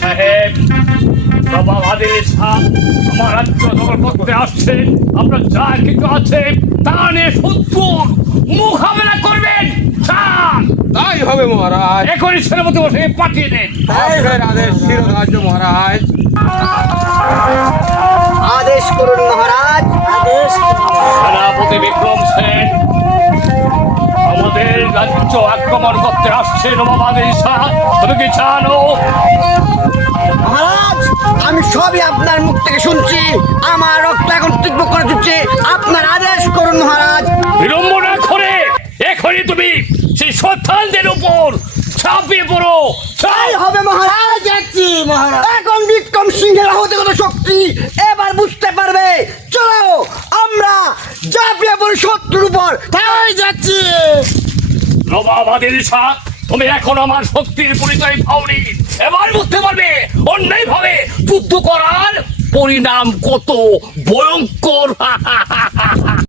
সাহেব, নবাব আদিল শাহ আমার রাজ্য দখল করতে আসছে। আপনার যা কিছু আছে তা নিয়ে শত্রুর মোকাবেলা করবেন। তাই হবে মহারাজ, এখনই সেনাপতি বসে পাঠিয়ে দেন। তাই হয় আদেশ শিরোধার্য মহারাজ। আদেশ করুন মহারাজ, আদেশ করুন। সেনাপতি বিক্রম সেন আমাদের রাজ্য আক্রমণ করতে আসছে। নবাব আদিল শাহ, তুমি কি জানো? মহারাজ, আমি সবই আপনার মুখ থেকে শুনছি। আমার রক্ত এখন তীব্র করে দিচ্ছে। আপনার আদেশ করুন মহারাজ। বিলম্ব না করে এখনই তুমি সেই সন্তানদের উপর ঝাঁপিয়ে পড়ো। তাই হবে মহারাজ, যাচ্ছি মহারাজ। এখন বিক্রম সিংহের আহতগত শক্তি এবার বুঝতে পারবে। চলো আমরা ঝাঁপিয়ে পড়ি শত্রুর উপর। তাই যাচ্ছি। নবাব আদিল শাহ, তুমি এখন আমার শক্তির পরিচয় পাওনি। এবার বুঝতে পারবে অন্যায় ভাবে যুদ্ধ করার পরিণাম কত ভয়ঙ্কর।